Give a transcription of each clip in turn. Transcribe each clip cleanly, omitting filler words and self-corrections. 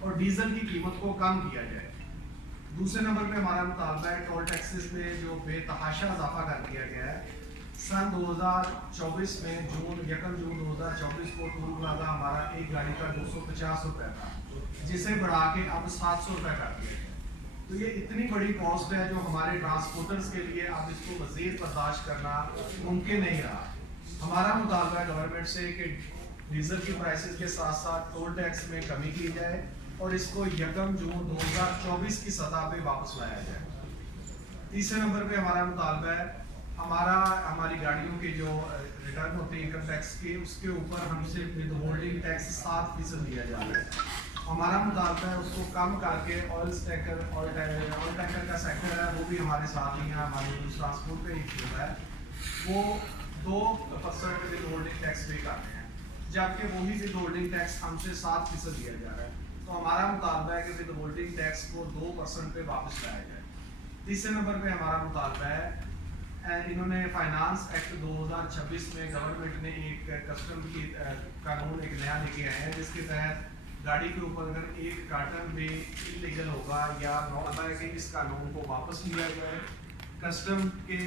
اور ڈیزل کی قیمت کو کم کیا جائے۔ دوسرے نمبر پہ ہمارا مطالبہ ہے ٹول ٹیکسز میں جو بے تحاشا اضافہ کر دیا گیا ہے۔ سن 2024 میں یکم جون 2024 کو ٹول پلازہ ہمارا ایک گاڑی کا 250 روپے تھا، جسے بڑھا کے اب 700 روپے کر دیا گیا۔ تو یہ اتنی بڑی کاسٹ ہے جو ہمارے ٹرانسپورٹرز کے لیے اب اس کو مزید برداشت کرنا ممکن نہیں رہا۔ ہمارا مطالبہ ہے گورنمنٹ سے کہ ڈیزل کی پرائسز کے ساتھ ساتھ ٹول ٹیکس میں کمی کی جائے اور اس کو یکم جون 2024 کی سطح پہ واپس لایا جائے۔ تیسرے نمبر پہ ہمارا مطالبہ ہے ہماری گاڑیوں کے جو ریٹرن ہوتے ہیں انکم ٹیکس کے، اس کے اوپر ہم سے ود ہولڈنگ ٹیکس 7% دیا جا رہا ہے۔ ہمارا مطالبہ ہے اس کو کم کر کے آئل ٹینکر کا سیکٹر ہے وہ بھی ہمارے ساتھ ہی ہے، ہمارے ٹرانسپورٹ پہ ہی ہوتا ہے، وہ 2% ود ہولڈنگ ٹیکس پے کر رہے ہیں، جبکہ وہی ود ہولڈنگ ٹیکس ہم سے 7% دیا جا رہا ہے۔ تو ہمارا مطالبہ ہے کہ ود ہولڈنگ ٹیکس کو 2% پہ واپس لایا جائے۔ تیسرے نمبر پہ ہمارا مطالبہ ہے انہوں نے فائنانس ایکٹ 2026 میں گورنمنٹ نے ایک کسٹم کی قانون ایک نیا لے کے آئے ہیں، جس کے تحت گاڑی کے اوپر اگر ایک کارٹن بھی انلیگل ہوگا یا ہے کہ اس قانون کو واپس لیا جائے۔ کسٹم کے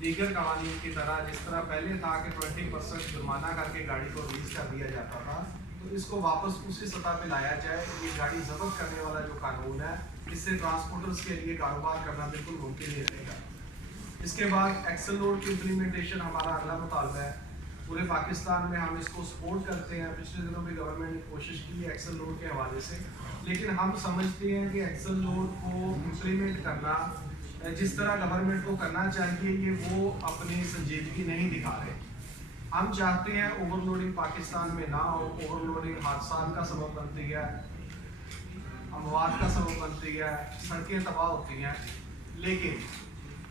دیگر قوانین کی طرح جس طرح پہلے تھا کہ 20% جرمانہ کر کے گاڑی کو ریلیز کر دیا جاتا تھا، تو اس کو واپس اسی سطح پہ لایا جائے۔ یہ گاڑی ضبط کرنے والا جو قانون ہے، اس سے ٹرانسپورٹرز کے لیے کاروبار کرنا بالکل ممکن نہیں رہے گا۔ اس کے بعد ایکسل لوڈ کی امپلیمنٹیشن ہمارا اگلا مطالبہ ہے۔ پورے پاکستان میں ہم اس کو سپورٹ کرتے ہیں، پچھلے دنوں بھی گورنمنٹ نے کوشش کی ہے ایکسل لوڈ کے حوالے سے، لیکن ہم سمجھتے ہیں کہ ایکسل لوڈ کو امپلیمنٹ کرنا جس طرح گورنمنٹ کو کرنا چاہیے یہ وہ اپنی سنجیدگی نہیں دکھا رہے۔ ہم چاہتے ہیں اوور لوڈنگ پاکستان میں نہ ہو۔ اوور لوڈنگ حادثات کا سبب بنتی ہے، اموات کا سبب بنتی ہے، سڑکیں تباہ ہوتی ہیں، لیکن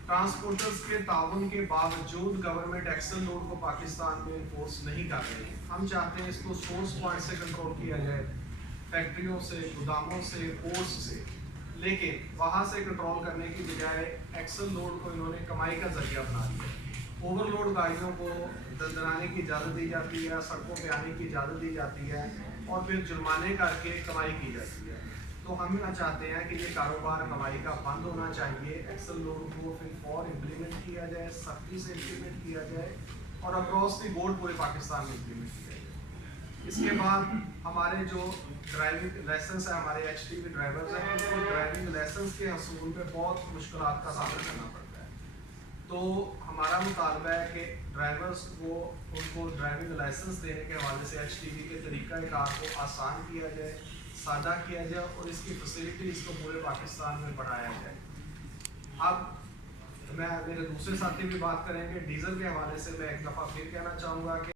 ٹرانسپورٹرز کے تعاون کے باوجود گورنمنٹ ایکسل لوڈ کو پاکستان میں انفورس نہیں کر رہی ہے۔ ہم چاہتے ہیں اس کو سورس پوائنٹ سے کنٹرول کیا جائے، فیکٹریوں سے، گوداموں سے، پورٹس سے، لیکن وہاں سے کنٹرول کرنے کی بجائے ایکسل لوڈ کو انہوں نے کمائی کا ذریعہ بنا دیا۔ اوور لوڈ گاڑیوں کو دلدلانے کی اجازت دی جاتی ہے، سڑکوں پہ آنے کی اجازت دی جاتی ہے اور پھر جرمانے کر کے کمائی کی جاتی ہے۔ تو ہم چاہتے ہیں کہ یہ کاروبار کمائی کا بند ہونا چاہیے۔ ایکسل لوڈ کو پھر فور امپلیمنٹ کیا جائے، سختی سے امپلیمنٹ کیا جائے اور اکراس دی بورڈ پورے پاکستان میں امپلیمنٹ کیا جائے۔ اس کے بعد ہمارے جو ڈرائیونگ لائسنس ہے، ہمارے ایچ ٹی وی ڈرائیورز ہیں، ان کو ڈرائیونگ لائسنس کے حصول پہ بہت مشکلات کا سامنا کرنا پڑتا ہے۔ تو ہمارا مطالبہ ہے کہ ڈرائیورز کو ان کو ڈرائیونگ لائسنس دینے کے حوالے سے ایچ ٹی وی کے طریقہ کار کو آسان کیا جائے، سادہ کیا جائے اور اس کی فیسلٹیز کو پورے پاکستان میں بڑھایا جائے۔ اب میرے دوسرے ساتھی بھی بات کریں گے ڈیزل کے حوالے سے، میں ایک دفعہ پھر کہنا چاہوں گا کہ